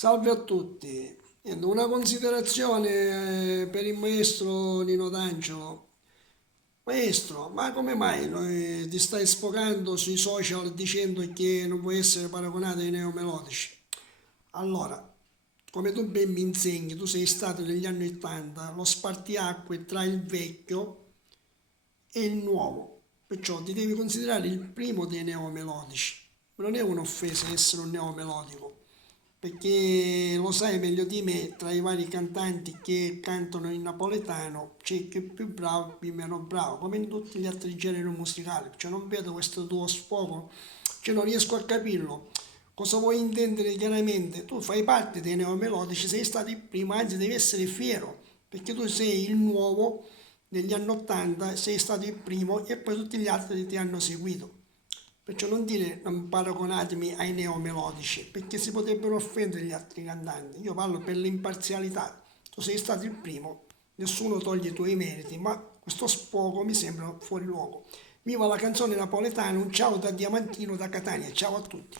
Salve a tutti. Niente, una considerazione per il maestro Nino D'Angelo. Maestro, ma come mai ti stai sfogando sui social dicendo che non puoi essere paragonato ai neomelodici? Allora, come tu ben mi insegni, tu sei stato negli anni 80 lo spartiacque tra il vecchio e il nuovo, perciò ti devi considerare il primo dei neomelodici. Non è un'offesa essere un neomelodico, perché lo sai meglio di me, tra i vari cantanti che cantano in napoletano c'è chi è più bravo e chi meno bravo, come in tutti gli altri generi musicali. Cioè non vedo questo tuo sfogo, cioè non riesco a capirlo. Cosa vuoi intendere chiaramente? Tu fai parte dei neomelodici, sei stato il primo, anzi devi essere fiero, perché tu sei il nuovo negli anni 80, sei stato il primo e poi tutti gli altri ti hanno seguito. Perciò non dire non paragonatemi ai neomelodici, perché si potrebbero offendere gli altri cantanti. Io parlo per l'imparzialità. Tu sei stato il primo, nessuno toglie i tuoi meriti, ma questo sfogo mi sembra fuori luogo. Viva la canzone napoletana, un ciao da Diamantino da Catania, ciao a tutti.